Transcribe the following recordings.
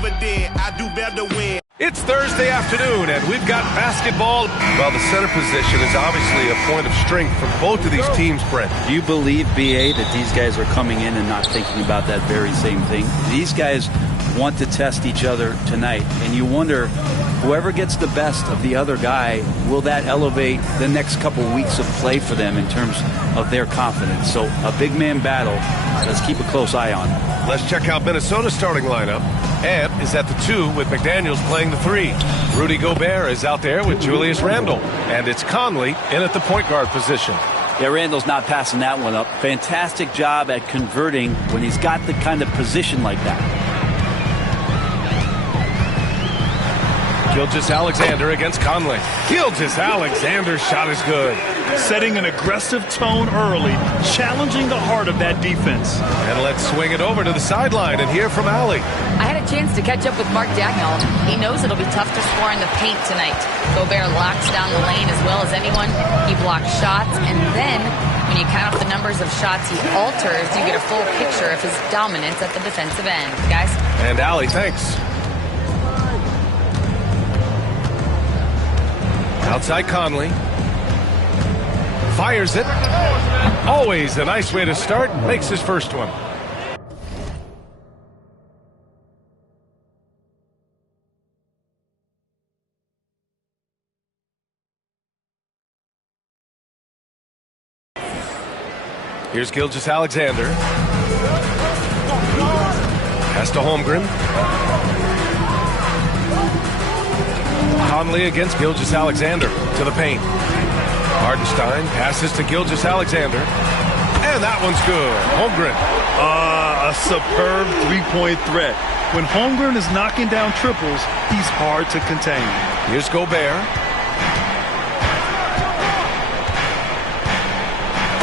never did. I do better win. It's Thursday afternoon, and we've got basketball. Well, the center position is obviously a point of strength for both of these teams, Brent. Do you believe, B.A., that these guys are coming in and not thinking about that very same thing? These guys want to test each other tonight, and you wonder, whoever gets the best of the other guy, will that elevate the next couple weeks of play for them in terms of their confidence? So a big man battle. Let's keep a close eye on it. Let's check out Minnesota's starting lineup. Ant is at the 2 with McDaniels playing the 3. Rudy Gobert is out there with Julius Randle. And it's Conley in at the point guard position. Yeah, Randall's not passing that one up. Fantastic job at converting when he's got the kind of position like that. Gilgeous-Alexander against Conley. Gilgeous-Alexander's shot is good. Setting an aggressive tone early, challenging the heart of that defense. And let's swing it over to the sideline and hear from Allie. I had a chance to catch up with Mark Dagnall. He knows it'll be tough to score in the paint tonight. Gobert locks down the lane as well as anyone. He blocks shots, and then when you count up the numbers of shots he alters, you get a full picture of his dominance at the defensive end. Guys? And Allie, thanks. Outside Conley. Fires it. Always a nice way to start. Makes his first one. Here's Gilgeous-Alexander. Pass to Holmgren. Conley against Gilgeous-Alexander to the paint. Hardenstein passes to Gilgeous-Alexander. And that one's good. Holmgren. A superb three-point threat. When Holmgren is knocking down triples, he's hard to contain. Here's Gobert.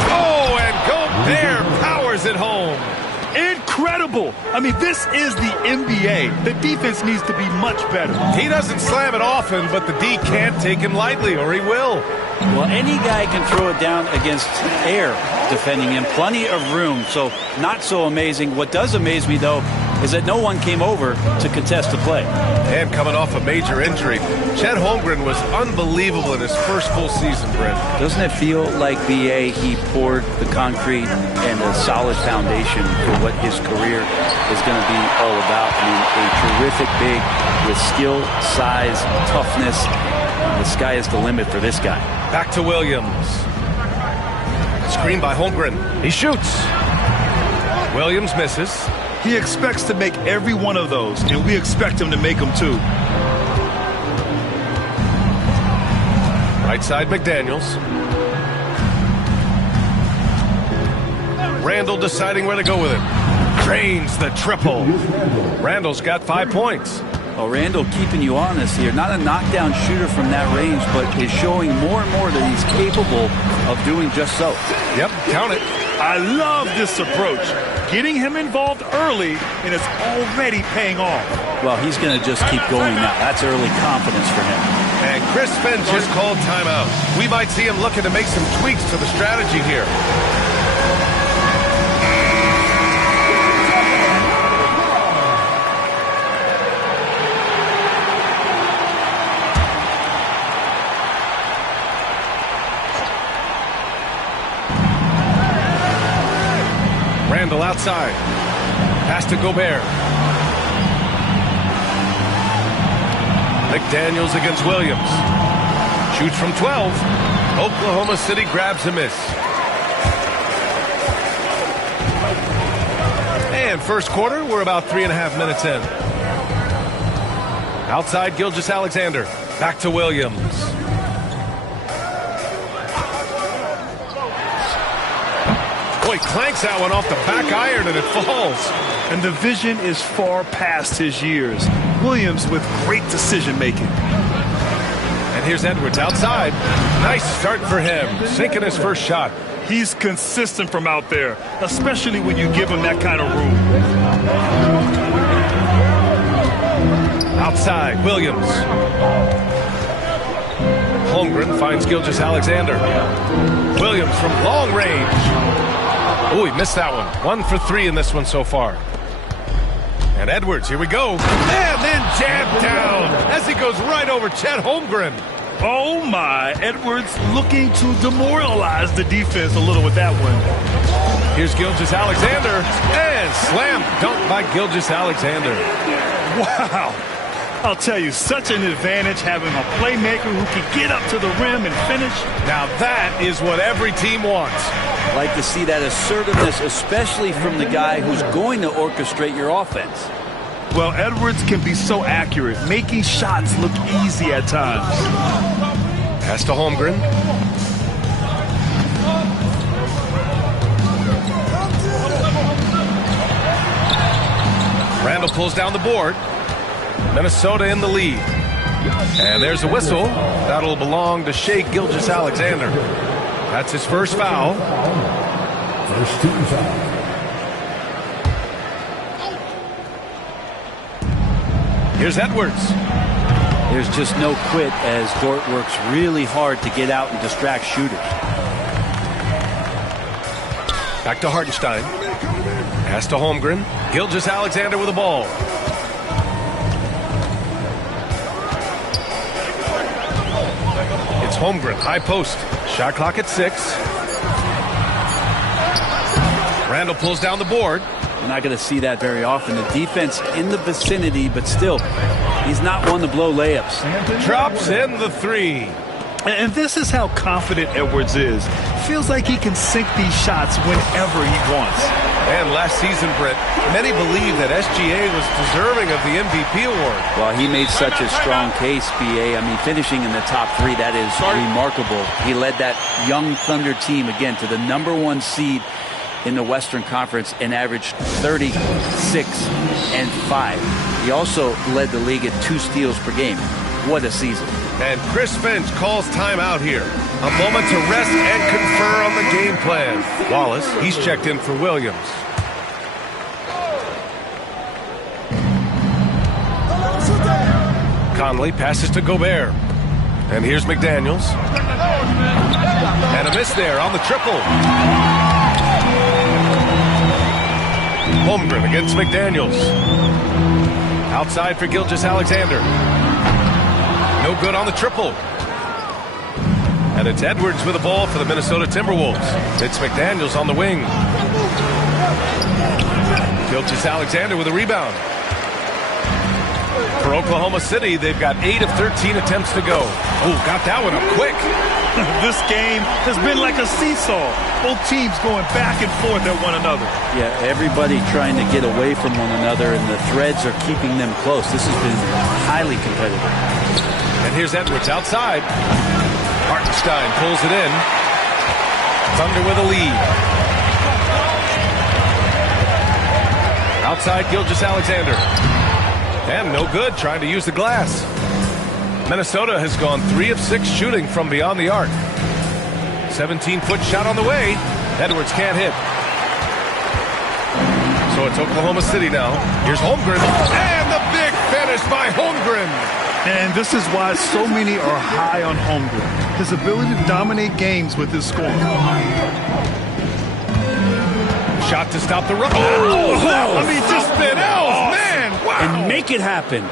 Oh, and Gobert powers it home. Incredible. I mean, this is the NBA. The defense needs to be much better. He doesn't slam it often, but the D can't take him lightly, or he will. Well, any guy can throw it down against air defending him. Plenty of room, so not so amazing. What does amaze me, though, is that no one came over to contest the play. And coming off a major injury, Chet Holmgren was unbelievable in his first full season, Brent. Doesn't it feel like, B.A., he poured the concrete and a solid foundation for what his career is going to be all about? I mean, a terrific big with skill, size, toughness. The sky is the limit for this guy. Back to Williams. Screen by Holmgren. He shoots. Williams misses. He expects to make every one of those, and we expect him to make them too. Right side, McDaniels. Randle deciding where to go with it. Drains the triple. Randle's got 5 points. Well, Randle keeping you honest here. Not a knockdown shooter from that range, but is showing more and more that he's capable of doing just so. Yep, count it. I love this approach. Getting him involved early, and it's already paying off. Well, he's going to just keep going now. That's early confidence for him. And Chris Finn just called timeout. We might see him looking to make some tweaks to the strategy here. Randle outside. Pass to Gobert. McDaniels against Williams. Shoots from 12. Oklahoma City grabs a miss. And first quarter, we're about 3.5 minutes in. Outside, Gilgeous-Alexander. Back to Williams. Boy, clanks that one off the back iron and it falls. And the vision is far past his years. Williams with great decision-making. And here's Edwards outside. Nice start for him, sinking his first shot. He's consistent from out there, especially when you give him that kind of room. Outside, Williams. Holmgren finds Gilgeous-Alexander. Williams from long range. Oh, he missed that one. 1 for 3 in this one so far. And Edwards, here we go. And then jabbed down as he goes right over Chet Holmgren. Oh, my. Edwards looking to demoralize the defense a little with that one. Here's Gilgeous-Alexander. And slam dunk by Gilgeous-Alexander. Wow. I'll tell you, such an advantage having a playmaker who can get up to the rim and finish. Now that is what every team wants. Like to see that assertiveness, especially from the guy who's going to orchestrate your offense. Well, Edwards can be so accurate, making shots look easy at times. Pass to Holmgren. Randall pulls down the board. Minnesota in the lead. And there's a whistle. That'll belong to Shai Gilgeous-Alexander. That's his first foul. First team foul. Here's Edwards. There's just no quit as Dort works really hard to get out and distract shooters. Back to Hartenstein. Pass to Holmgren. Gilgeous-Alexander with the ball. It's Holmgren, high post. Shot clock at 6. Randall pulls down the board. We're not going to see that very often. The defense in the vicinity, but still, he's not one to blow layups. Drops in the 3. And this is how confident Edwards is. Feels like he can sink these shots whenever he wants. And last season, Brett, many believe that SGA was deserving of the MVP award. Well, he made such a strong case, B.A. I mean, finishing in the top 3, that is remarkable. He led that young Thunder team, again, to the #1 seed in the Western Conference and averaged 36 and 5. He also led the league at 2 steals per game. What a season. And Chris Finch calls timeout here. A moment to rest and confer on the game plan. Wallace, he's checked in for Williams. Conley passes to Gobert. And here's McDaniels. And a miss there on the triple. Holmgren against McDaniels. Outside for Gilgeous-Alexander. No good on the triple. And it's Edwards with the ball for the Minnesota Timberwolves. It's McDaniels on the wing. Gilgeous-Alexander with a rebound. For Oklahoma City, they've got 8 of 13 attempts to go. Oh, got that one up quick. This game has been like a seesaw. Both teams going back and forth at one another. Yeah, everybody trying to get away from one another, and the threads are keeping them close. This has been highly competitive. And here's Edwards outside. Hartenstein pulls it in. Thunder with a lead. Outside Gilgeous-Alexander. And no good, trying to use the glass. Minnesota has gone 3 of 6 shooting from beyond the arc. 17-foot shot on the way. Edwards can't hit. So it's Oklahoma City now. Here's Holmgren. And the big finish by Holmgren. And this is why so many are high on Holmgren. His ability to dominate games with his scoring. Shot to stop the run. Oh, I mean, just something else, man. Wow. And make it happen.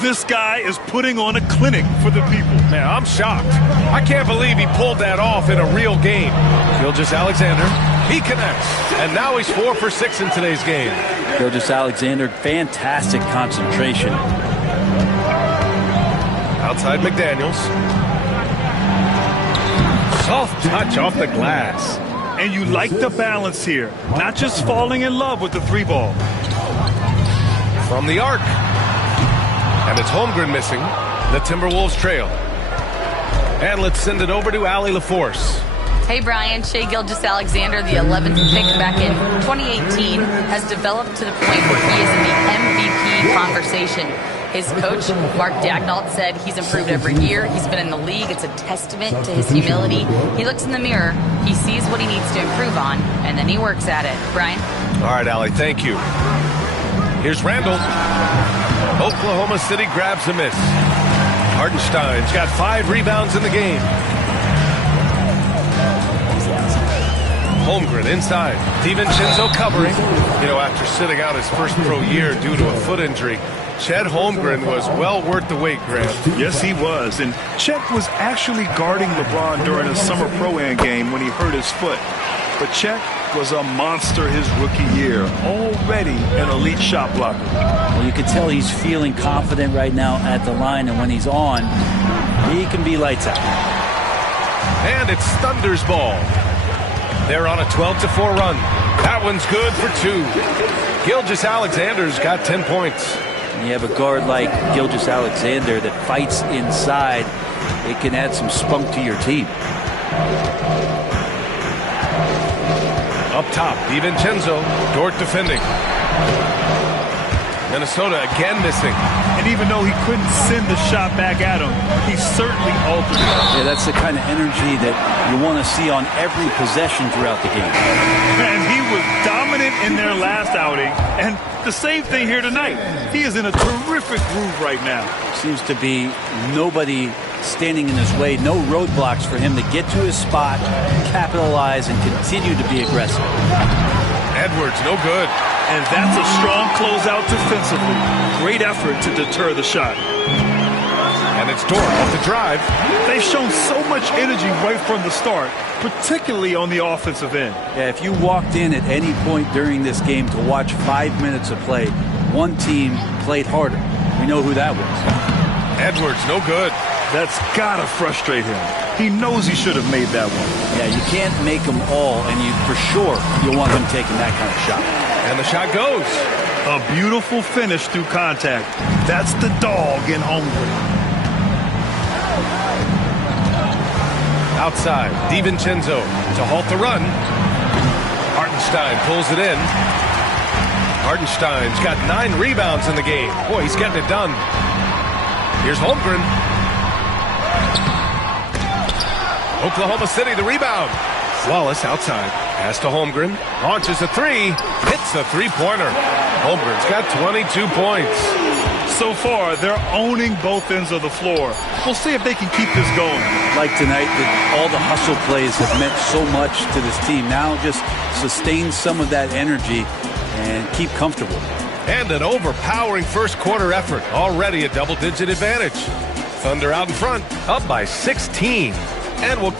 This guy is putting on a clinic for the people. Man, I'm shocked. I can't believe he pulled that off in a real game. Gilgeous-Alexander, he connects. And now he's 4 for 6 in today's game. Gilgeous-Alexander, fantastic concentration. Outside McDaniels. Soft touch off the glass. And you like the balance here. Not just falling in love with the 3-ball. From the arc. And it's Holmgren missing. The Timberwolves trail. And let's send it over to Allie LaForce. Hey, Brian. Shai Gilgeous-Alexander, the 11th pick back in 2018, has developed to the point where he is in the MVP conversation. His coach, Mark Daigneault, said he's improved every year. He's been in the league. It's a testament to his humility. He looks in the mirror, he sees what he needs to improve on, and then he works at it. Brian? All right, Allie, thank you. Here's Randall. Oklahoma City grabs a miss. Hartenstein's got 5 rebounds in the game. Holmgren inside. DiVincenzo covering. You know, after sitting out his first pro year due to a foot injury, Chet Holmgren was well worth the wait, Grant. Yes, he was. And Chet was actually guarding LeBron during a summer Pro-Am game when he hurt his foot. But Chet was a monster his rookie year, already an elite shot blocker. Well, you can tell he's feeling confident right now at the line, and when he's on, he can be lights out. And it's Thunder's ball. They're on a 12-4 run. That one's good for 2. Gilgeous-Alexander's got 10 points. When you have a guard like Gilgeous-Alexander that fights inside, it can add some spunk to your team. Up top, DiVincenzo. Dort defending. Minnesota again missing. And even though he couldn't send the shot back at him, he certainly altered it. Yeah, that's the kind of energy that you want to see on every possession throughout the game. And he was dominant in their last outing. And the same thing here tonight. He is in a terrific groove right now. Seems to be nobody standing in his way, no roadblocks for him to get to his spot, capitalize, and continue to be aggressive. Edwards, no good. And that's a strong closeout defensively. Great effort to deter the shot. And it's Dort off the drive. They've shown so much energy right from the start, particularly on the offensive end. Yeah, if you walked in at any point during this game to watch 5 minutes of play, one team played harder. We know who that was. Edwards, no good. That's got to frustrate him. He knows he should have made that one. Yeah, you can't make them all, and you for sure you'll want them taking that kind of shot. And the shot goes. A beautiful finish through contact. That's the dog in Holmgren. Outside, DiVincenzo to halt the run. Hartenstein pulls it in. Hartenstein's got 9 rebounds in the game. Boy, he's getting it done. Here's Holmgren. Oklahoma City, the rebound. Wallace outside. Pass to Holmgren. Launches a 3. Hits the three-pointer. Holmgren's got 22 points. So far, they're owning both ends of the floor. We'll see if they can keep this going. Like tonight, all the hustle plays have meant so much to this team. Now just sustain some of that energy and keep comfortable. And an overpowering first quarter effort. Already a double-digit advantage. Thunder out in front, up by 16. And we'll...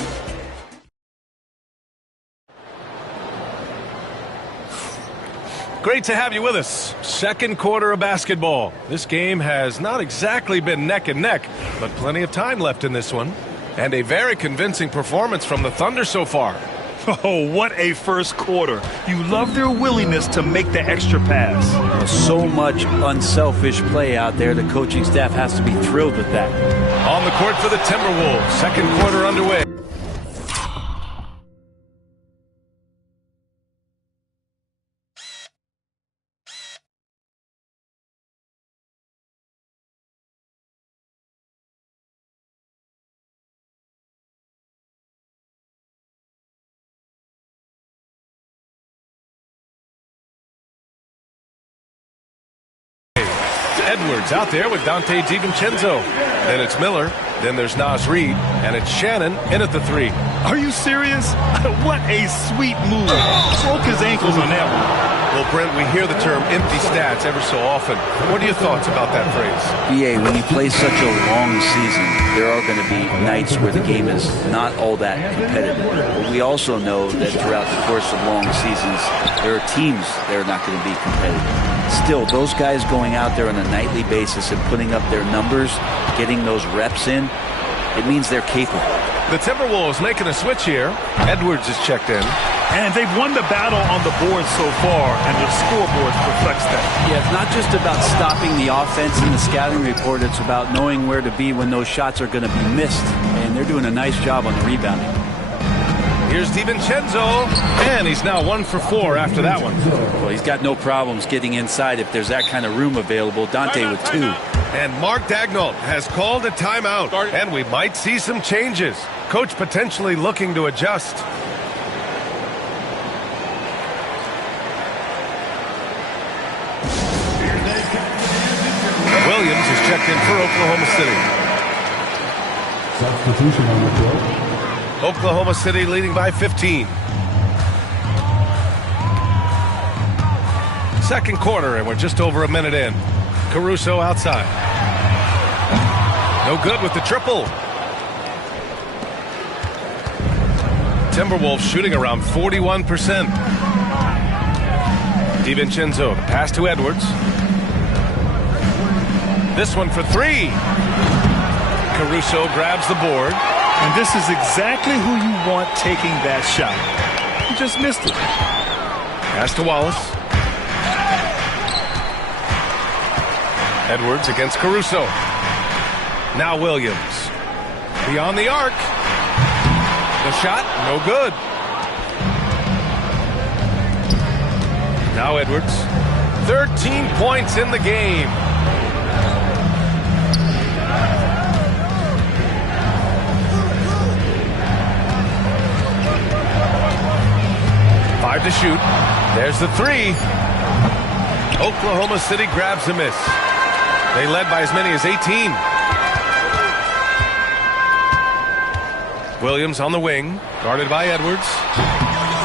Great to have you with us. Second quarter of basketball. This game has not exactly been neck and neck, but plenty of time left in this one. And a very convincing performance from the Thunder so far. Oh, what a first quarter. You love their willingness to make the extra pass. So much unselfish play out there. The coaching staff has to be thrilled with that. On the court for the Timberwolves. Second quarter underway. Edwards out there with Dante DiVincenzo. Then it's Miller. Then there's Naz Reid. And it's Shannon in at the 3. Are you serious? What a sweet move. Broke his ankles on that one. Well, Brent, we hear the term empty stats ever so often. What are your thoughts about that phrase? BA, when you play such a long season, there are going to be nights where the game is not all that competitive. But we also know that throughout the course of long seasons, there are teams that are not going to be competitive. Still, those guys going out there on a nightly basis and putting up their numbers, getting those reps in, it means they're capable. The Timberwolves making a switch here. Edwards is checked in. And they've won the battle on the board so far, and the scoreboard reflects that. Yeah, it's not just about stopping the offense in the scouting report. It's about knowing where to be when those shots are going to be missed. And they're doing a nice job on the rebounding. Here's DiVincenzo, and he's now 1 for 4 after that one. Well, he's got no problems getting inside if there's that kind of room available. Dante with 2. And Mark Daigneault has called a timeout, and we might see some changes. Coach potentially looking to adjust. Williams is checked in for Oklahoma City. Substitution on the court. Oklahoma City leading by 15. Second quarter, and we're just over a minute in. Caruso outside. No good with the triple. Timberwolves shooting around 41%. DiVincenzo, the pass to Edwards. This one for three. Caruso grabs the board. And this is exactly who you want taking that shot. He just missed it. Pass to Wallace. Edwards against Caruso. Now Williams. Beyond the arc. The shot, no good. Now Edwards. 13 points in the game. Five to shoot. There's the three. Oklahoma City grabs a miss. They led by as many as 18. Williams on the wing, guarded by Edwards.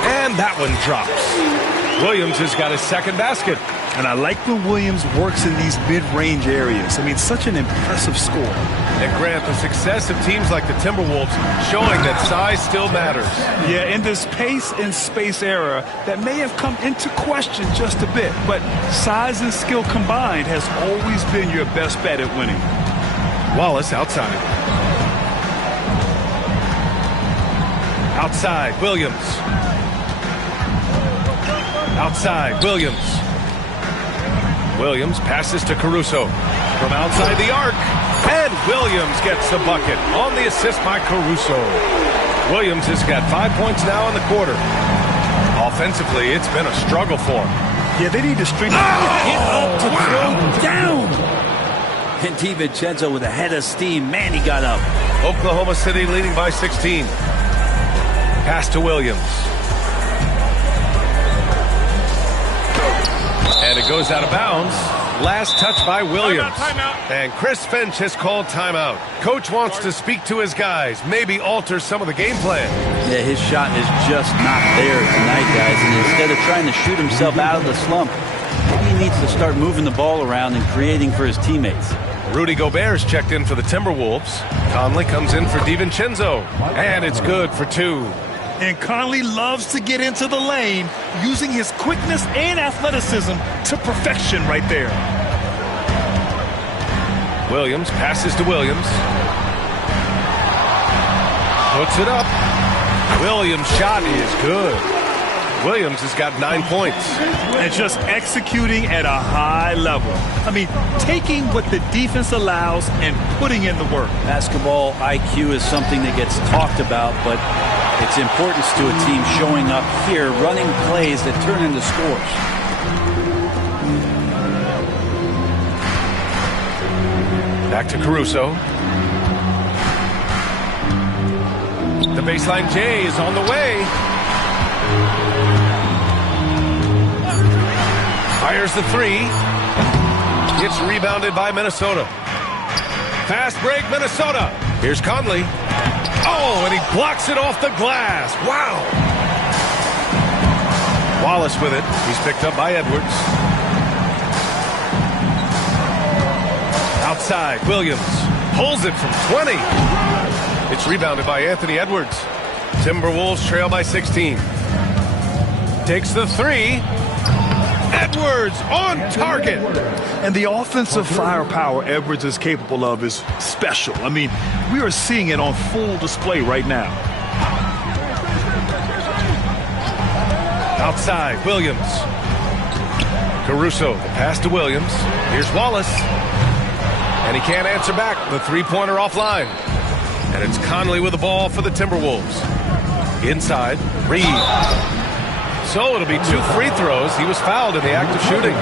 And that one drops. Williams has got his second basket. And I like when Williams works in these mid-range areas. I mean, such an impressive score. And Grant, the success of teams like the Timberwolves showing that size still matters. Yeah, in this pace and space era that may have come into question just a bit, but size and skill combined has always been your best bet at winning. Wallace outside. Outside, Williams. Outside, Williams. Williams passes to Caruso from outside the arc. And Williams gets the bucket on the assist by Caruso. Williams has got 5 points now in the quarter. Offensively, it's been a struggle for him. Yeah, they need to string get up to throw down. And DiVincenzo with a head of steam. Man, he got up. Oklahoma City leading by 16. Pass to Williams. And it goes out of bounds. Last touch by Williams. And Chris Finch has called timeout. Coach wants to speak to his guys, maybe alter some of the game plan. Yeah, his shot is just not there tonight, guys. And instead of trying to shoot himself out of the slump, maybe he needs to start moving the ball around and creating for his teammates. Rudy Gobert's checked in for the Timberwolves. Conley comes in for DiVincenzo. And it's good for two. And Conley loves to get into the lane, using his quickness and athleticism to perfection right there. Williams passes to Williams. Puts it up. Williams' shot is good. Williams has got 9 points. And just executing at a high level. I mean, taking what the defense allows and putting in the work. Basketball IQ is something that gets talked about, but its importance to a team showing up here, running plays that turn into scores. Back to Caruso. The baseline J is on the way. Fires the three. It's rebounded by Minnesota. Fast break, Minnesota. Here's Conley. Oh, and he blocks it off the glass. Wow. Wallace with it. He's picked up by Edwards. Outside, Williams pulls it from 20. It's rebounded by Anthony Edwards. Timberwolves trail by 16. Takes the three. Edwards on target. And the offensive firepower Edwards is capable of is special. I mean, we are seeing it on full display right now. Outside, Williams. Caruso, the pass to Williams. Here's Wallace. And he can't answer back. The three-pointer offline. And it's Conley with the ball for the Timberwolves. Inside, Reed. So it'll be 2 free throws. He was fouled in the act of shooting.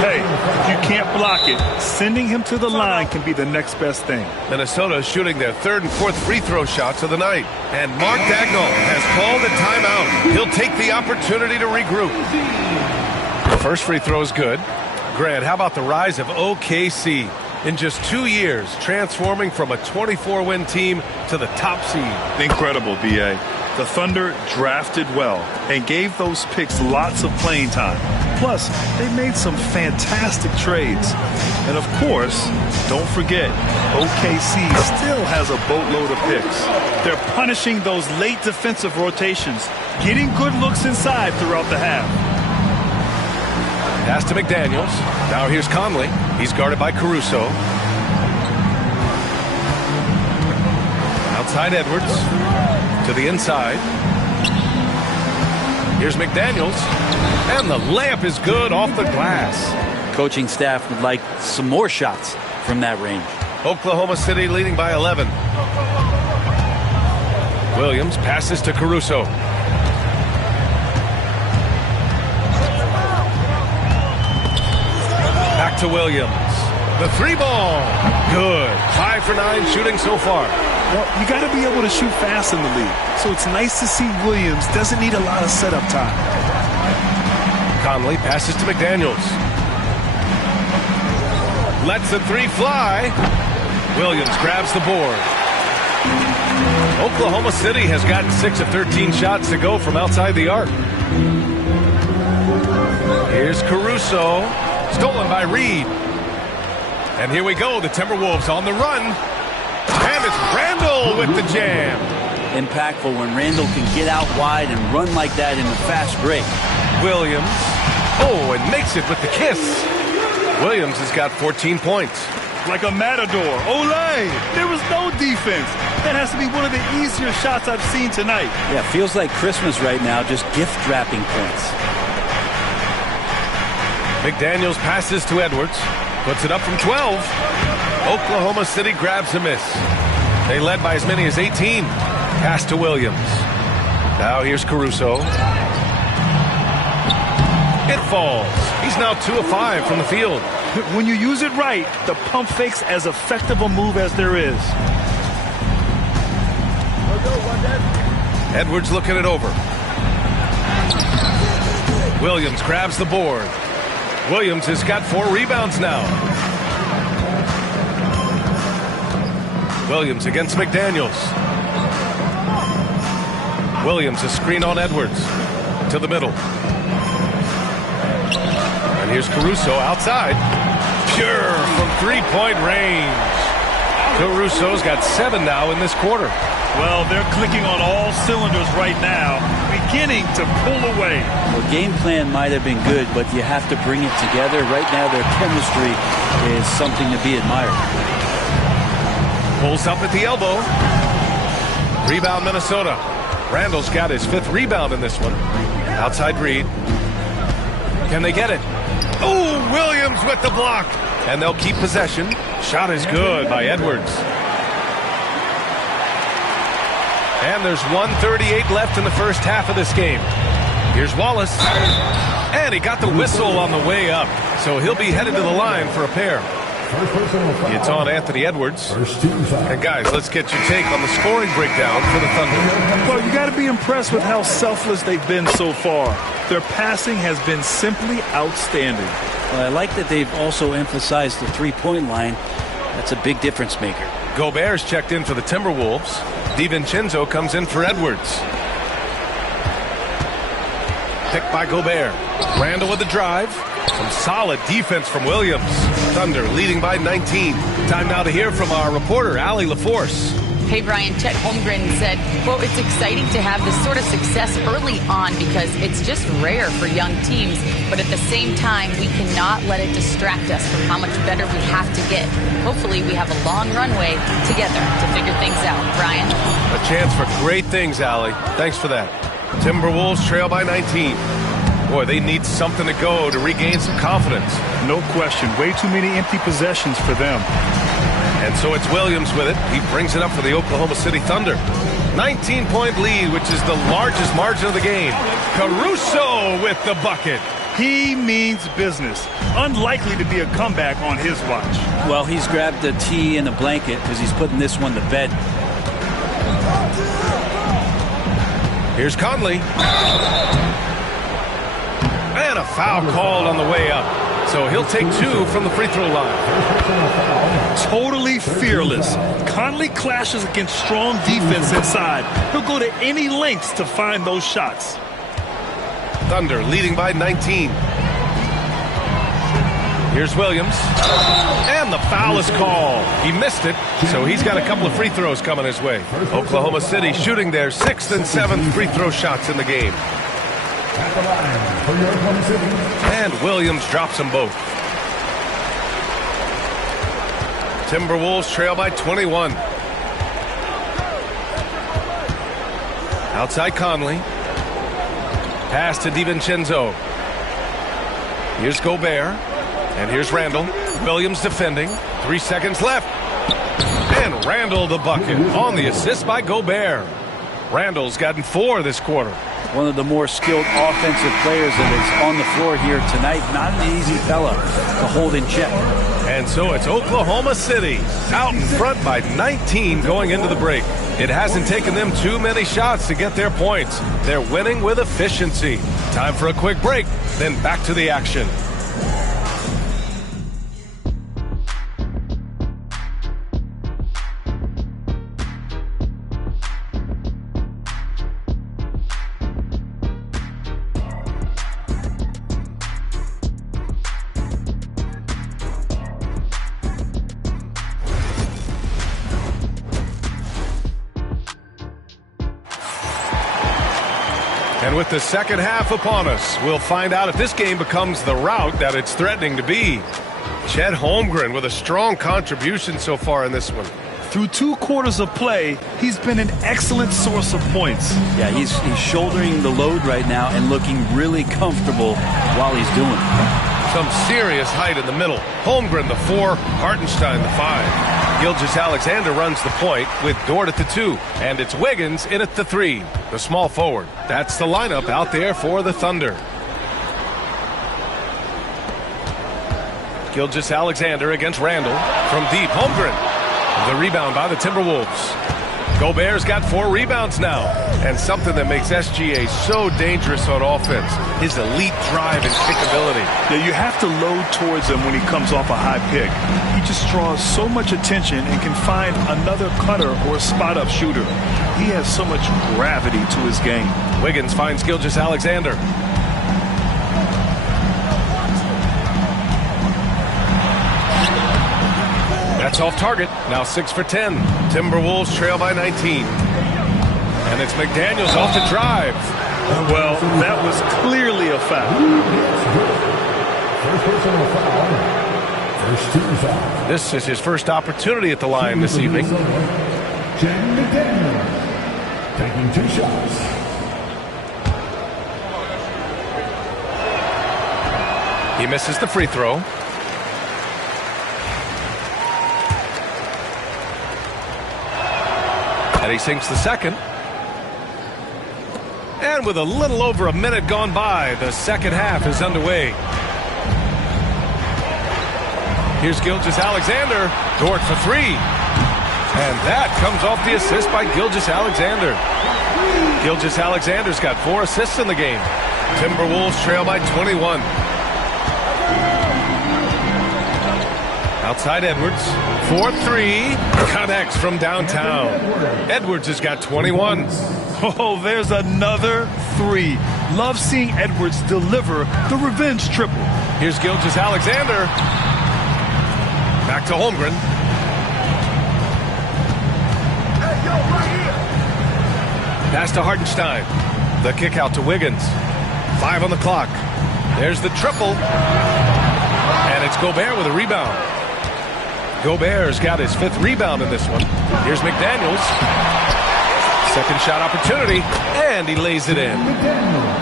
Hey, if you can't block it, sending him to the line can be the next best thing. Minnesota is shooting their 3rd and 4th free throw shots of the night. And Mark Daigneault has called a timeout. He'll take the opportunity to regroup. The first free throw is good. Grant, how about the rise of OKC? In just 2 years, transforming from a 24-win team to the top seed. Incredible, B.A. The Thunder drafted well and gave those picks lots of playing time. Plus, they made some fantastic trades. And of course, don't forget, OKC still has a boatload of picks. They're punishing those late defensive rotations, getting good looks inside throughout the half. Pass to McDaniels. Now here's Conley. He's guarded by Caruso. Outside Edwards. To the inside. Here's McDaniels. And the layup is good off the glass. Coaching staff would like some more shots from that range. Oklahoma City leading by 11. Williams passes to Caruso. Back to Williams. The three ball. Good. 5 for 9 shooting so far. Well, you got to be able to shoot fast in the league. So it's nice to see Williams doesn't need a lot of setup time. Conley passes to McDaniels. Lets the three fly. Williams grabs the board. Oklahoma City has gotten 6 of 13 shots to go from outside the arc. Here's Caruso. Stolen by Reed. And here we go. The Timberwolves on the run. And it's Randall with the jam. Impactful when Randall can get out wide and run like that in a fast break. Williams. Oh, and makes it with the kiss. Williams has got 14 points. Like a matador. Olay! There was no defense. That has to be one of the easier shots I've seen tonight. Yeah, feels like Christmas right now, just gift wrapping points. McDaniels passes to Edwards. Puts it up from 12. Oklahoma City grabs a miss. They led by as many as 18. Pass to Williams. Now here's Caruso. It falls. He's now 2 of 5 from the field. When you use it right, the pump fake's as effective a move as there is. Edwards looking it over. Williams grabs the board. Williams has got 4 rebounds now. Williams against McDaniels. Williams a screen on Edwards. To the middle. And here's Caruso outside. Pure from three-point range. Caruso's got 7 now in this quarter. Well, they're clicking on all cylinders right now, beginning to pull away. The game plan might have been good, but you have to bring it together. Right now, their chemistry is something to be admired. Pulls up at the elbow. Rebound, Minnesota. Randall's got his 5th rebound in this one. Outside Reed. Can they get it? Oh, Williams with the block. And they'll keep possession. Shot is good by Edwards. And there's 1:38 left in the first half of this game. Here's Wallace. And he got the whistle on the way up. So he'll be headed to the line for a pair. It's on Anthony Edwards. And guys, let's get your take on the scoring breakdown for the Thunder. Well, you got to be impressed with how selfless they've been so far. Their passing has been simply outstanding. Well, I like that they've also emphasized the three-point line. That's a big difference maker. Gobert's checked in for the Timberwolves. DiVincenzo comes in for Edwards. Picked by Gobert. Randall with the drive. Some solid defense from Williams. Thunder leading by 19. Time now to hear from our reporter, Allie LaForce. Hey, Brian, Chet Holmgren said, quote, "It's exciting to have this sort of success early on because it's just rare for young teams. But at the same time, we cannot let it distract us from how much better we have to get. Hopefully, we have a long runway together to figure things out." Brian? A chance for great things, Allie. Thanks for that. Timberwolves trail by 19. Boy, they need something to go to regain some confidence. No question. Way too many empty possessions for them. And so it's Williams with it. He brings it up for the Oklahoma City Thunder. 19-point lead, which is the largest margin of the game. Caruso with the bucket. He means business. Unlikely to be a comeback on his watch. Well, he's grabbed the tee and the blanket because he's putting this one to bed. Here's Conley. And a foul called on the way up. So he'll take 2 from the free throw line. Totally fearless. Conley clashes against strong defense inside. He'll go to any lengths to find those shots. Thunder leading by 19. Here's Williams. And the foul is called. He missed it, so he's got a couple of free throws coming his way. Oklahoma City shooting their 6th and 7th free throw shots in the game. And Williams drops them both. Timberwolves trail by 21. Outside Conley. Pass to DiVincenzo. Here's Gobert. And here's Randall. Williams defending. 3 seconds left. And Randall the bucket on the assist by Gobert. Randall's gotten 4 this quarter. One of the more skilled offensive players that is on the floor here tonight. Not an easy fella to hold in check. And so it's Oklahoma City out in front by 19 going into the break. It hasn't taken them too many shots to get their points. They're winning with efficiency. Time for a quick break, then back to the action. And with the second half upon us, we'll find out if this game becomes the rout that it's threatening to be. Chet Holmgren with a strong contribution so far in this one. Through 2 quarters of play, he's been an excellent source of points. Yeah, he's shouldering the load right now and looking really comfortable while he's doing it. Some serious height in the middle. Holmgren the 4, Hartenstein the 5. Gilgeous-Alexander runs the point with Dort at the 2. And it's Wiggins in at the 3, the small forward. That's the lineup out there for the Thunder. Gilgeous-Alexander against Randall. From deep, Holmgren. The rebound by the Timberwolves. Gobert's got 4 rebounds now. And something that makes SGA so dangerous on offense, his elite drive and kickability. Yeah, you have to load towards him when he comes off a high pick. He just draws so much attention and can find another cutter or a spot-up shooter. He has so much gravity to his game. Wiggins finds Gilgeous-Alexander. That's off target. Now 6 for 10. Timberwolves trail by 19. And it's McDaniels off the drive. Well, that was clearly a foul. This is his first opportunity at the line this evening. Taking 2 shots. He misses the free throw. And he sinks the second. And with a little over a minute gone by, the second half is underway. Here's Gilgeous-Alexander. Dort for 3. And that comes off the assist by Gilgeous-Alexander. Gilgeous-Alexander's got 4 assists in the game. Timberwolves trail by 21. Outside Edwards. 4-3. Connects from downtown. Edwards has got 21. Oh, there's another 3. Love seeing Edwards deliver the revenge triple. Here's Gilgeous-Alexander. Back to Holmgren. Pass to Hartenstein. The kick out to Wiggins. 5 on the clock. There's the triple. And it's Gobert with a rebound. Gobert's got his 5th rebound in this one. Here's McDaniels. Second shot opportunity. And he lays it in.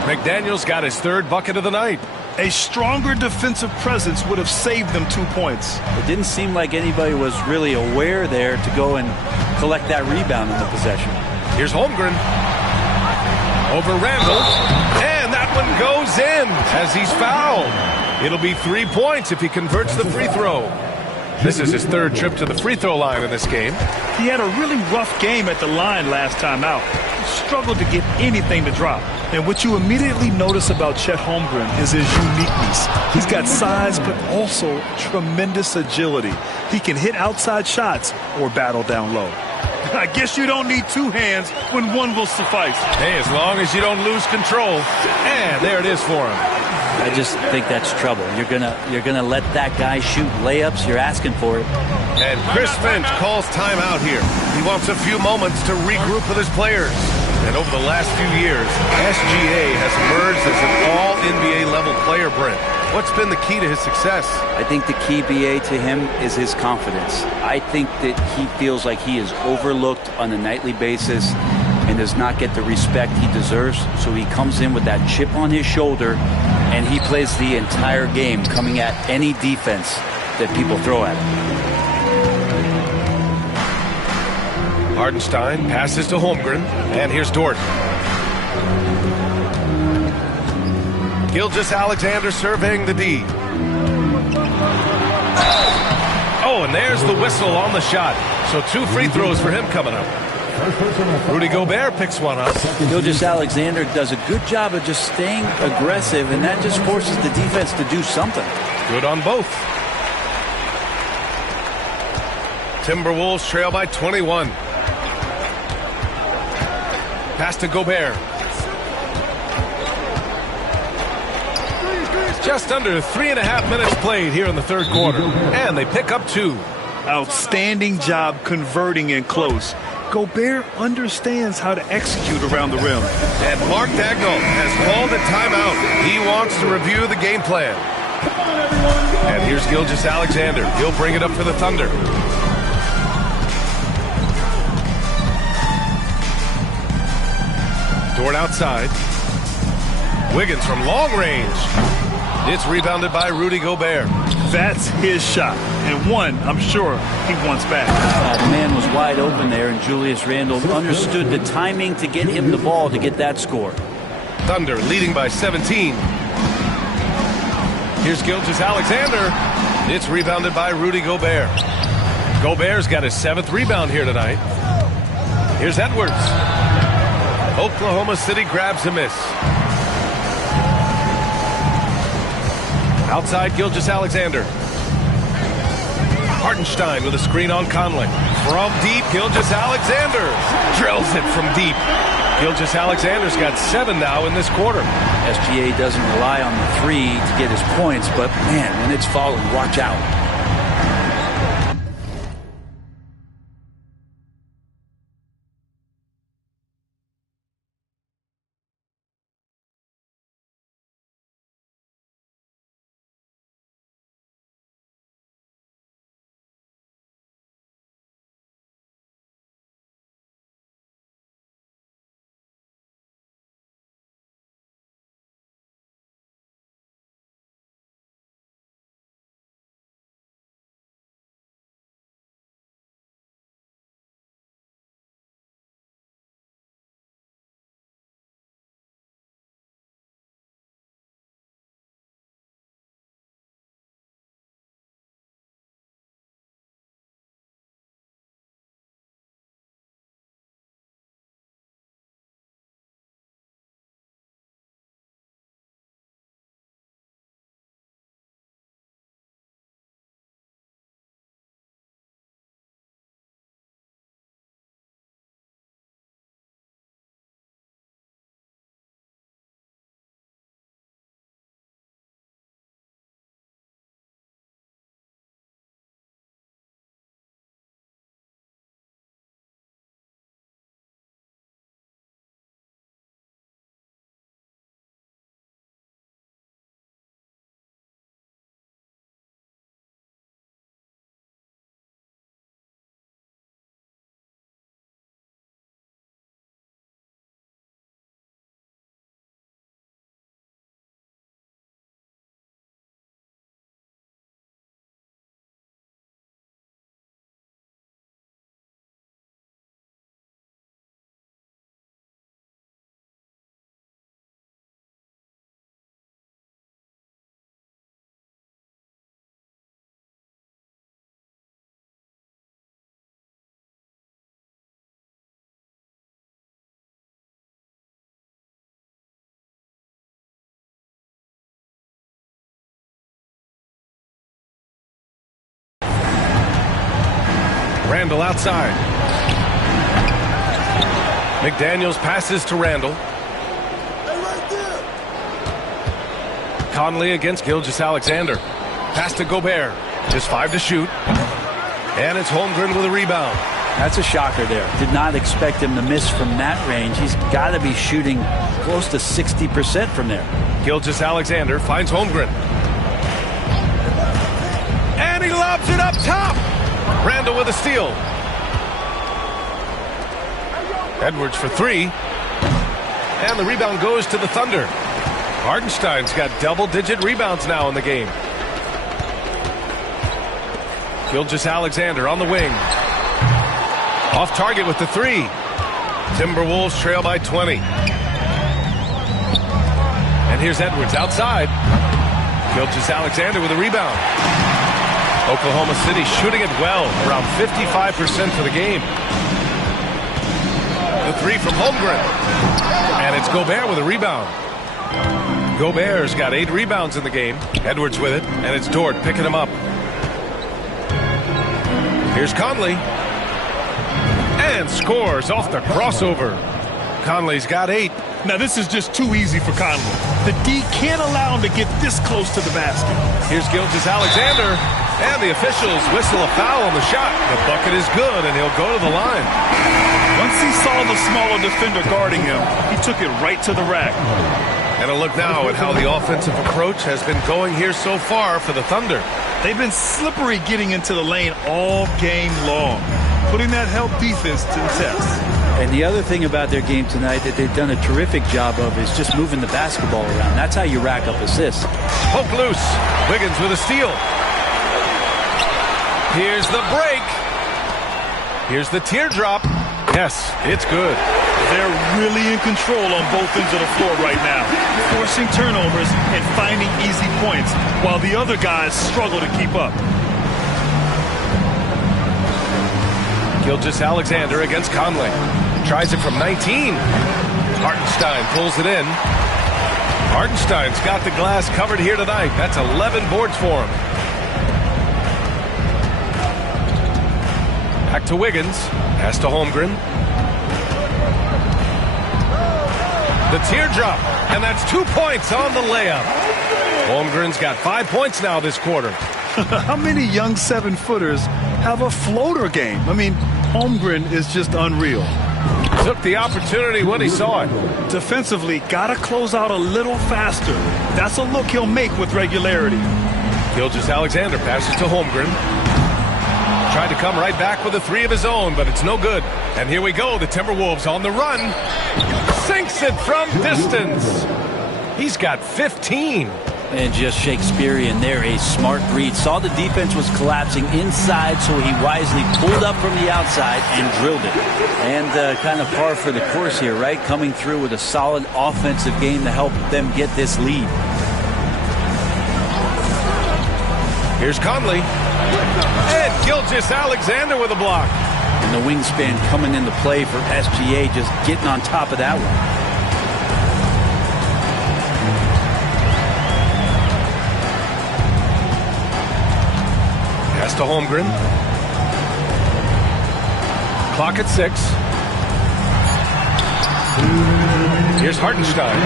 McDaniels got his 3rd bucket of the night. A stronger defensive presence would have saved them 2 points. It didn't seem like anybody was really aware there to go and collect that rebound in the possession. Here's Holmgren. Over Randall. And that one goes in as he's fouled. It'll be 3 points if he converts the free throw. This is his 3rd trip to the free throw line in this game. He had a really rough game at the line last time out. He struggled to get anything to drop. And what you immediately notice about Chet Holmgren is his uniqueness. He's got size, but also tremendous agility. He can hit outside shots or battle down low. I guess you don't need 2 hands when 1 will suffice. Hey, as long as you don't lose control. And there it is for him. I just think that's trouble. You're gonna let that guy shoot layups. You're asking for it. And Chris Finch calls timeout here. He wants a few moments to regroup with his players. And over the last few years, SGA has emerged as an all-NBA level player, Brent. What's been the key to his success? I think the key, BA, to him is his confidence. I think that he feels like he is overlooked on a nightly basis and does not get the respect he deserves. So he comes in with that chip on his shoulder, and he plays the entire game, coming at any defense that people throw at him. Hartenstein passes to Holmgren, and here's Dort. Gilgeous-Alexander surveying the D. Oh, and there's the whistle on the shot. So 2 free throws for him coming up. Rudy Gobert picks one up. Gilgeous-Alexander does a good job of just staying aggressive, and that just forces the defense to do something. Good on both. Timberwolves trail by 21. Pass to Gobert. Just under 3.5 minutes played here in the third quarter. And they pick up 2. Outstanding job converting in close. Gobert understands how to execute around the rim. And Mark Daigneault has called a timeout. He wants to review the game plan. And here's Gilgeous-Alexander. He'll bring it up for the Thunder. Dort outside. Wiggins from long range. It's rebounded by Rudy Gobert. That's his shot, and one I'm sure he wants back. The man was wide open there, and Julius Randle understood the timing to get him the ball to get that score. Thunder leading by 17. Here's Gilgeous-Alexander. It's rebounded by Rudy Gobert. Gobert's got his 7th rebound here tonight. Here's Edwards. Oklahoma City grabs a miss. Outside, Gilgeous-Alexander. Hartenstein with a screen on Conley. From deep, Gilgeous-Alexander drills it from deep. Gilgeous-Alexander's got 7 now in this quarter. SGA doesn't rely on the 3 to get his points, but man, when it's falling, watch out. Randle outside. McDaniels passes to Randle. Conley against Gilgeous-Alexander. Pass to Gobert. Just 5 to shoot. And it's Holmgren with a rebound. That's a shocker there. Did not expect him to miss from that range. He's got to be shooting close to 60% from there. Gilgeous-Alexander finds Holmgren. And he lobs it up top. Randall with a steal. Edwards for 3. And the rebound goes to the Thunder. Hartenstein's got double-digit rebounds now in the game. Gilgeous-Alexander on the wing. Off target with the 3. Timberwolves trail by 20. And here's Edwards outside. Gilgeous-Alexander with a rebound. Oklahoma City shooting it well, around 55% for the game. The 3 from Holmgren. And it's Gobert with a rebound. Gobert's got 8 rebounds in the game. Edwards with it, and it's Dort picking him up. Here's Conley. And scores off the crossover. Conley's got 8. Now, this is just too easy for Conley. The D can't allow him to get this close to the basket. Here's Gilgeous-Alexander. And the officials whistle a foul on the shot. The bucket is good, and he'll go to the line. Once he saw the smaller defender guarding him, he took it right to the rack. And a look now at how the offensive approach has been going here so far for the Thunder. They've been slippery getting into the lane all game long, putting that help defense to the test. And the other thing about their game tonight that they've done a terrific job of is just moving the basketball around. That's how you rack up assists. Poke loose. Wiggins with a steal. Here's the break. Here's the teardrop. Yes, it's good. They're really in control on both ends of the floor right now, forcing turnovers and finding easy points, while the other guys struggle to keep up. Gilgeous-Alexander against Conley. Tries it from 19. Hartenstein pulls it in. Hartenstein's got the glass covered here tonight. That's 11 boards for him. Back to Wiggins. Pass to Holmgren. The teardrop. And that's 2 points on the layup. Holmgren's got 5 points now this quarter. How many young 7-footers have a floater game? I mean, Holmgren is just unreal. Took the opportunity when he saw it. Defensively, got to close out a little faster. That's a look he'll make with regularity. Gilgeous-Alexander passes to Holmgren. Tried to come right back with a 3 of his own, but it's no good. And here we go, the Timberwolves on the run. Sinks it from distance. He's got 15. And just Shakespearean there, a smart read. Saw the defense was collapsing inside, so he wisely pulled up from the outside and drilled it. And kind of par for the course here, right? Coming through with a solid offensive game to help them get this lead. Here's Conley. And Gilgeous-Alexander with a block. And the wingspan coming into play for SGA, just getting on top of that one. Pass to Holmgren. Clock at 6. Here's Hartenstein.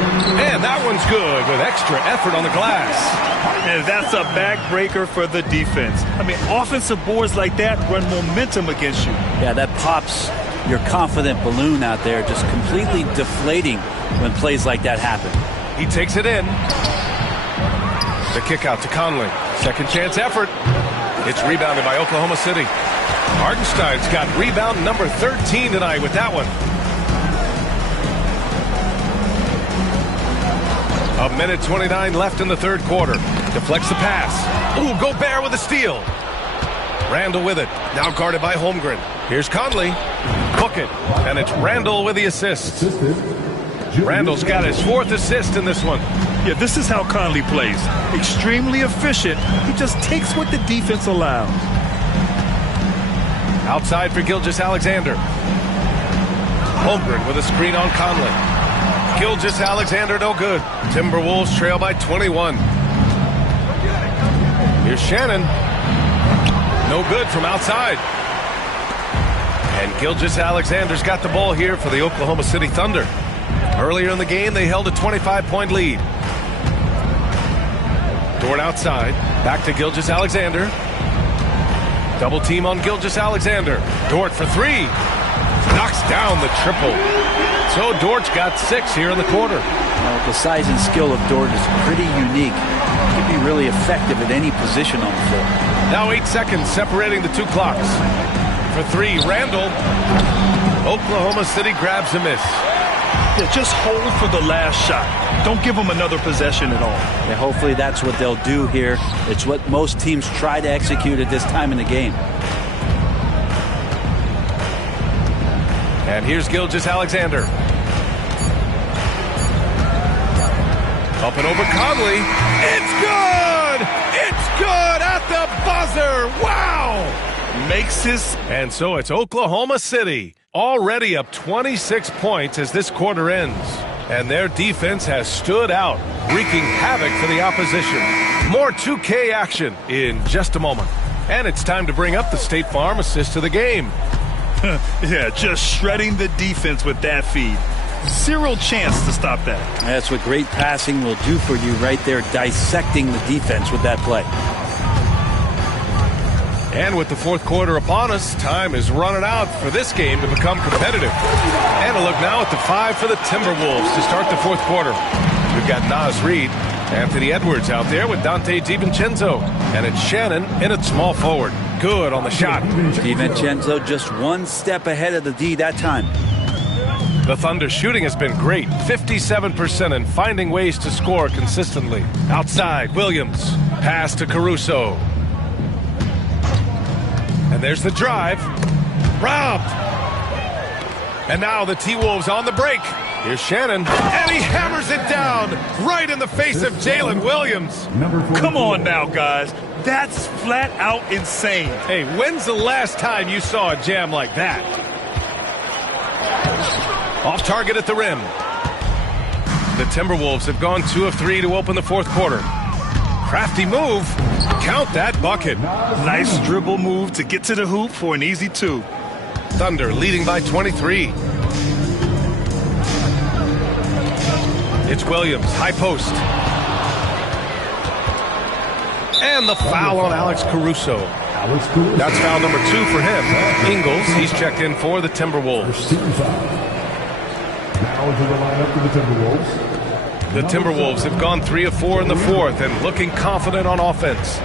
And that one's good with extra effort on the glass. And that's a backbreaker for the defense. I mean, offensive boards like that run momentum against you. Yeah, that pops your confident balloon out there, just completely deflating when plays like that happen. He takes it in. The kick out to Conley. Second chance effort. It's rebounded by Oklahoma City. Hartenstein's got rebound number 13 tonight with that one. A minute 29 left in the third quarter. Deflects the pass. Ooh, Gobert with a steal. Randall with it. Now guarded by Holmgren. Here's Conley. Book it. And it's Randall with the assist. Randall's got his 4th assist in this one. Yeah, this is how Conley plays. Extremely efficient. He just takes what the defense allows. Outside for Gilgeous-Alexander. Holmgren with a screen on Conley. Gilgeous-Alexander no good. Timberwolves trail by 21. Here's Shannon. No good from outside. And Gilgeous-Alexander's got the ball here for the Oklahoma City Thunder. Earlier in the game, they held a 25-point lead. Dort outside. Back to Gilgeous-Alexander. Double team on Gilgeous-Alexander. Dort for three. Knocks down the triple. So Dort's got 6 here in the quarter. Well, the size and skill of Dort is pretty unique. He can be really effective at any position on the floor. Now 8 seconds separating the two clocks. For three, Randall. Oklahoma City grabs a miss. Yeah, just hold for the last shot. Don't give them another possession at all. Yeah, hopefully that's what they'll do here. It's what most teams try to execute at this time in the game. And here's Gilgeous-Alexander. Up and over Conley. It's good! It's good at the buzzer! Wow! Makes his... And so it's Oklahoma City, already up 26 points as this quarter ends. And their defense has stood out, wreaking havoc for the opposition. More 2K action in just a moment. And it's time to bring up the State Farm assist of the game. Yeah, just shredding the defense with that feed. Zero chance to stop that. That's what great passing will do for you right there, dissecting the defense with that play. And with the fourth quarter upon us, time is running out for this game to become competitive. And a look now at the 5 for the Timberwolves to start the fourth quarter. We've got Naz Reid, Anthony Edwards out there with Dante DiVincenzo. And it's Shannon in at small forward. Good on the shot. DiVincenzo just one step ahead of the D that time. The Thunder shooting has been great, 57%, and finding ways to score consistently. Outside, Williams. Pass to Caruso. And there's the drive. Robbed. And now the T-Wolves on the break. Here's Shannon. And he hammers it down right in the face of Jalen Williams. Come on now, guys. That's flat out insane. Hey, when's the last time you saw a jam like that? Off target at the rim. The Timberwolves have gone 2 of 3 to open the fourth quarter. Crafty move. Count that bucket. Nice dribble move to get to the hoop for an easy 2. Thunder leading by 23. It's Williams, high post. And the foul on Alex Caruso. That's foul number 2 for him. Ingles, he's checked in for the Timberwolves. Now into the lineup for the Timberwolves. The Timberwolves have gone 3 of 4 in the fourth and looking confident on offense.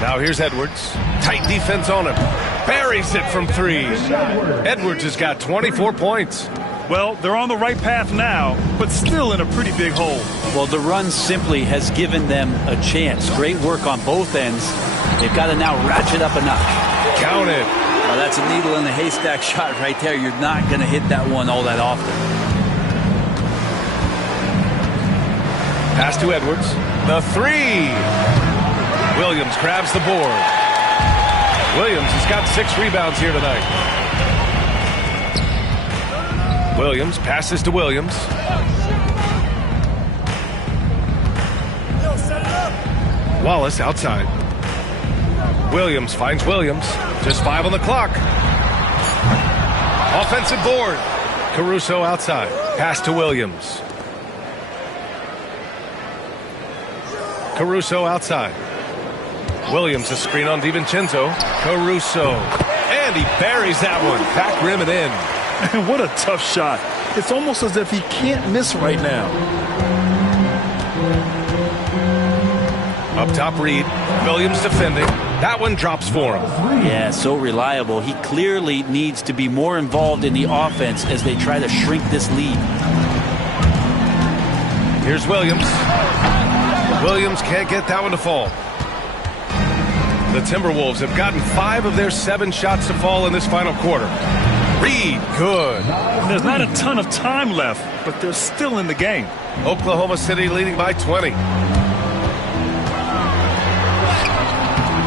Now here's Edwards. Tight defense on him. Buries it from 3. Edwards has got 24 points. Well, they're on the right path now, but still in a pretty big hole. Well, the run simply has given them a chance. Great work on both ends. They've got to now ratchet up a notch. Count it. Well, that's a needle in the haystack shot right there. You're not going to hit that one all that often. Pass to Edwards. The 3. Williams grabs the board. Williams has got 6 rebounds here tonight. Williams passes to Williams. Wallace outside. Williams finds Williams. Just 5 on the clock. Offensive board. Caruso outside. Pass to Williams. Caruso outside. Williams a screen on DiVincenzo. Caruso. And he buries that one. Back rim and in. What a tough shot. It's almost as if he can't miss right now. Up top, Reid. Williams defending. That one drops for him. Yeah, so reliable. He clearly needs to be more involved in the offense as they try to shrink this lead. Here's Williams. Williams can't get that one to fall. The Timberwolves have gotten 5 of their 7 shots to fall in this final quarter. Reid, good. There's not a ton of time left, but they're still in the game. Oklahoma City leading by 20.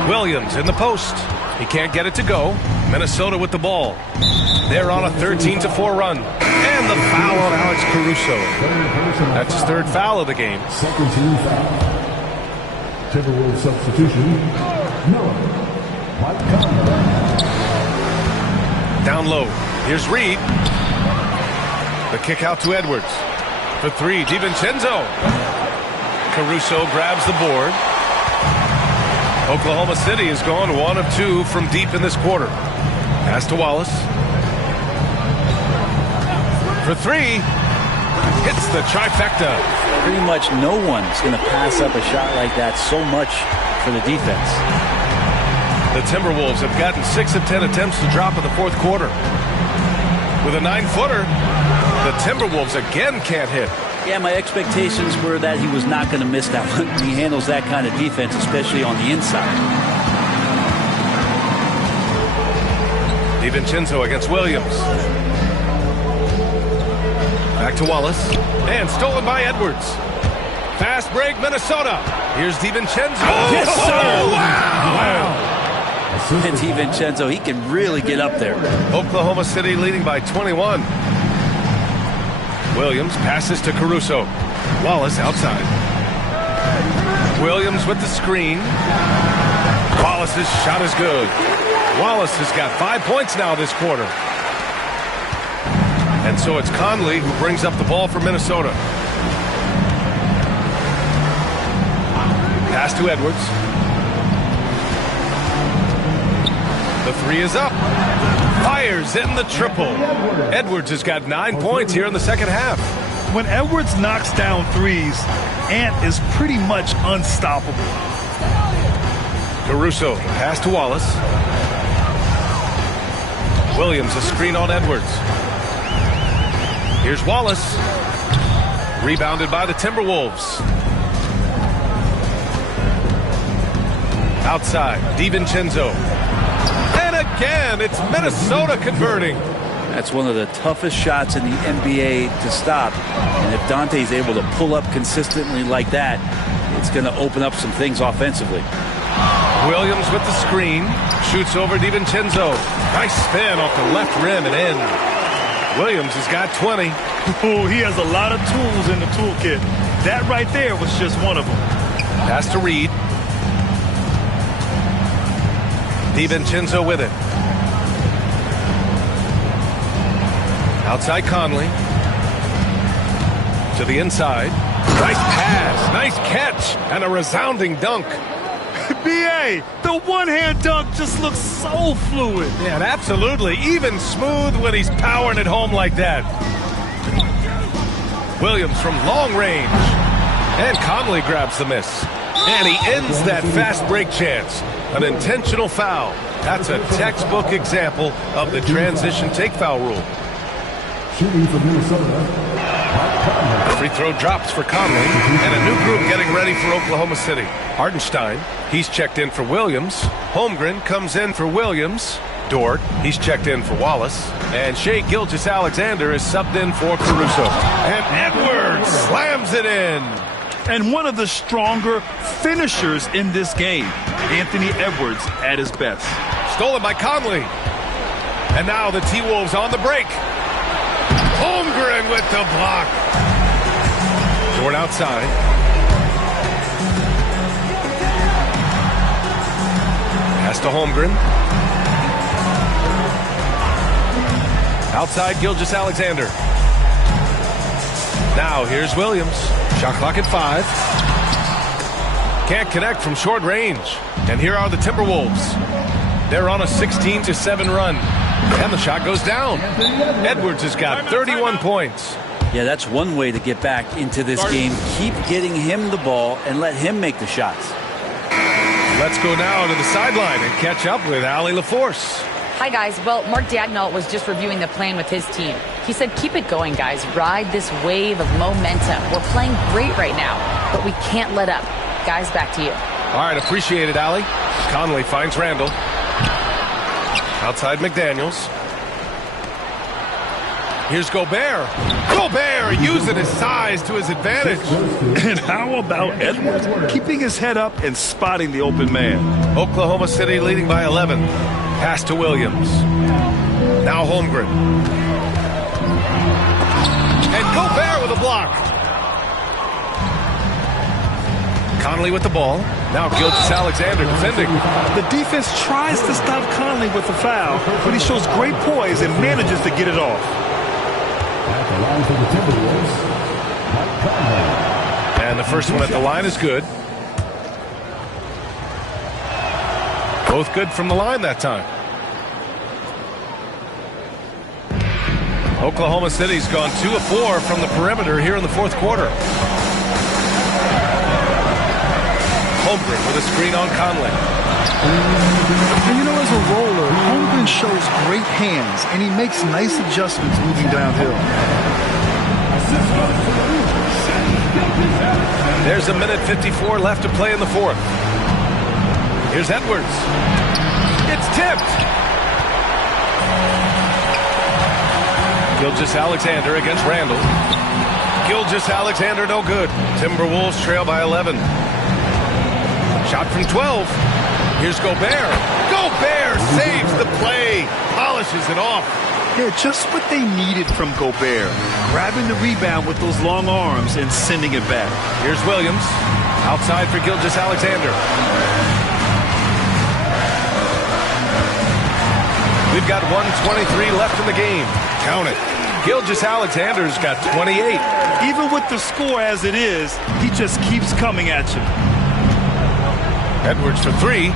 Williams in the post. He can't get it to go. Minnesota with the ball. They're on a 13-4 run. And the foul on Alex Caruso. That's his 3rd foul of the game. Second team foul. Timberwolves substitution. Miller. Mike Conley. Down low. Here's Reid. The kick out to Edwards. For three, DiVincenzo. Caruso grabs the board. Oklahoma City has gone 1 of 2 from deep in this quarter. Pass to Wallace. For three. Hits the trifecta. Pretty much no one's going to pass up a shot like that so much for the defense. The Timberwolves have gotten 6 of 10 attempts to drop in the fourth quarter. With a 9-footer, the Timberwolves again can't hit. Yeah, my expectations were that he was not going to miss that one. He handles that kind of defense, especially on the inside. DiVincenzo against Williams. Back to Wallace. And stolen by Edwards. Fast break, Minnesota. Here's DiVincenzo. Yes, sir. Oh, wow. And DiVincenzo, he can really get up there. Oklahoma City leading by 21. Williams passes to Caruso. Wallace outside. Williams with the screen. Wallace's shot is good. Wallace has got 5 points now this quarter. And so it's Conley who brings up the ball for Minnesota. Pass to Edwards. The three is up. Fires in the triple. Edwards has got 9 points here in the second half. When Edwards knocks down threes, Ant is pretty much unstoppable. Caruso, pass to Wallace. Williams, a screen on Edwards. Here's Wallace. Rebounded by the Timberwolves. Outside, DiVincenzo. And again, it's Minnesota converting. That's one of the toughest shots in the NBA to stop. And if Dante's able to pull up consistently like that, it's going to open up some things offensively. Williams with the screen. Shoots over DiVincenzo. Nice spin off the left rim and in. Williams has got 20. Oh, he has a lot of tools in the toolkit. That right there was just one of them. Pass to Reed. DiVincenzo with it. Outside Conley. To the inside. Nice pass. Nice catch. And a resounding dunk. B.A., the one-hand dunk just looks so fluid. Yeah, and absolutely. Even smooth when he's powering it home like that. Williams from long range. And Conley grabs the miss. And he ends that fast break chance. An intentional foul. That's a textbook example of the transition take foul rule. Shooting for Minnesota. Free throw drops for Conley. And a new group getting ready for Oklahoma City. Hartenstein, he's checked in for Williams. Holmgren comes in for Williams. Dort, he's checked in for Wallace. And Shai Gilgeous-Alexander is subbed in for Caruso. And Edwards slams it in. And one of the stronger finishers in this game, Anthony Edwards at his best. Stolen by Conley. And now the T-Wolves on the break. Holmgren with the block. Dort outside. Pass to Holmgren. Outside Gilgeous-Alexander. Now here's Williams. Shot clock at 5. Can't connect from short range. And here are the Timberwolves. They're on a 16-7 run. And the shot goes down. Edwards has got 31 points. Yeah, that's one way to get back into this game. Keep getting him the ball and let him make the shots. Let's go now to the sideline and catch up with Allie LaForce. Hi, guys. Well, Mark Daigneault was just reviewing the plan with his team. He said, keep it going, guys. Ride this wave of momentum. We're playing great right now, but we can't let up. Guys, back to you. All right, appreciate it, Allie. Conley finds Randall. Outside McDaniels. Here's Gobert. Gobert using his size to his advantage. And how about Edwards keeping his head up and spotting the open man? Oklahoma City leading by 11. Pass to Williams. Now Holmgren. And Gobert with a block. Conley with the ball. Now Gilgeous-Alexander defending. The defense tries to stop Conley with the foul, but he shows great poise and manages to get it off. At the line for the Timberwolves, And the first one at the line is good. Both good from the line that time. Oklahoma City's gone 2 of 4 from the perimeter here in the fourth quarter. Holmgren with a screen on Conley. And you know, as a roller, Holmgren shows great hands, and he makes nice adjustments moving downhill. There's a minute 54 left to play in the fourth. Here's Edwards. It's tipped. Gilgeous-Alexander against Randall. Gilgeous-Alexander no good. Timberwolves trail by 11. Shot from 12. Here's Gobert. Gobert saves the play. Polishes it off. Yeah, just what they needed from Gobert. Grabbing the rebound with those long arms and sending it back. Here's Williams. Outside for Gilgeous-Alexander. We've got 1:23 left in the game. Count it. Gilgeous-Alexander's got 28. Even with the score as it is, he just keeps coming at you. Edwards for 3.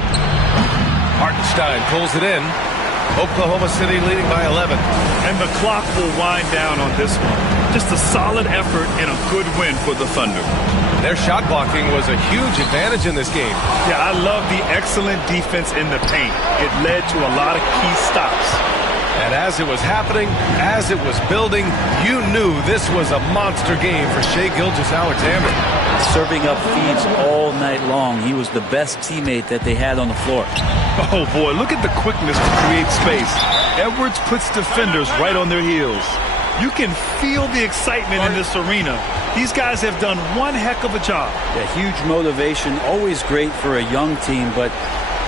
Hartenstein pulls it in. Oklahoma City leading by 11. And the clock will wind down on this one. Just a solid effort and a good win for the Thunder. Their shot blocking was a huge advantage in this game. Yeah, I love the excellent defense in the paint. It led to a lot of key stops. And as it was happening, as it was building, you knew this was a monster game for Shai Gilgeous-Alexander. Serving up feeds all night long. He was the best teammate that they had on the floor. Oh, boy, look at the quickness to create space. Edwards puts defenders right on their heels. You can feel the excitement in this arena. These guys have done one heck of a job. A huge motivation, always great for a young team, but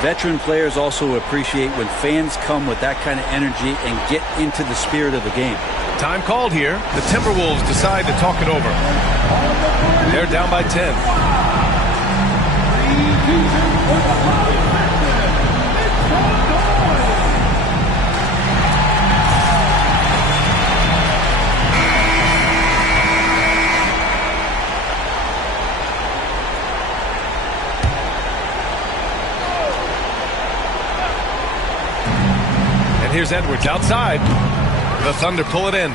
veteran players also appreciate when fans come with that kind of energy and get into the spirit of the game. Time called here. The Timberwolves decide to talk it over. They're down by 10. And here's Edwards outside. The Thunder pull it in.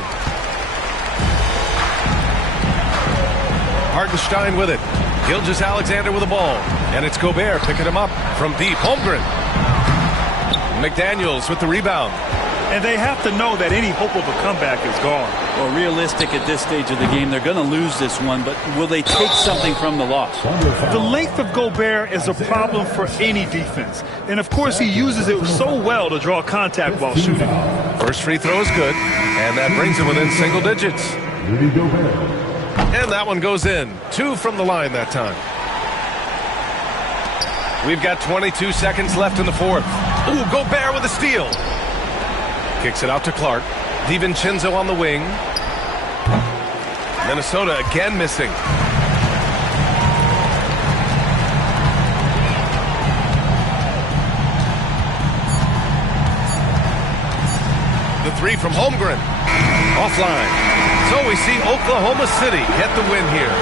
Hartenstein with it. Gilgeous-Alexander with the ball. And it's Gobert picking him up from deep. Holmgren. McDaniels with the rebound. And they have to know that any hope of a comeback is gone. Well, realistic at this stage of the game, they're going to lose this one, but will they take something from the loss? The length of Gobert is a problem for any defense. And, of course, he uses it so well to draw contact while shooting. First free throw is good, and that brings him within single digits. And that one goes in. 2 from the line that time. We've got 22 seconds left in the fourth. Ooh, Gobert with a steal. Kicks it out to Clark. DiVincenzo on the wing. Minnesota again missing. The 3 from Holmgren. Offline. So we see Oklahoma City get the win here.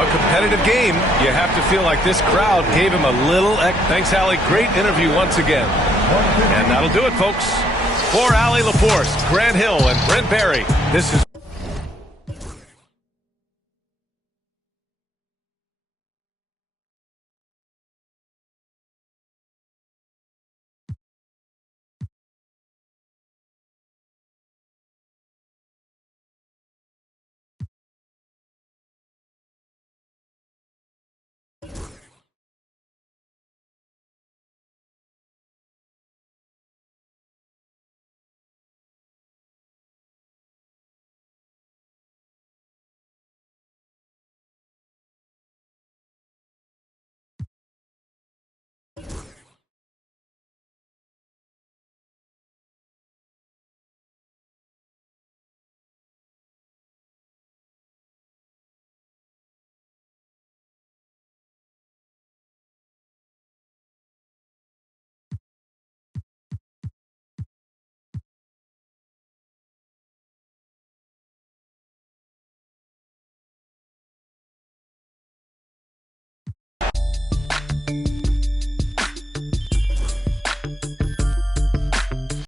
A competitive game. You have to feel like this crowd gave him a little. Thanks, Allie. Great interview once again. And that'll do it, folks. For Allie Laforce, Grant Hill, and Brent Barry, this is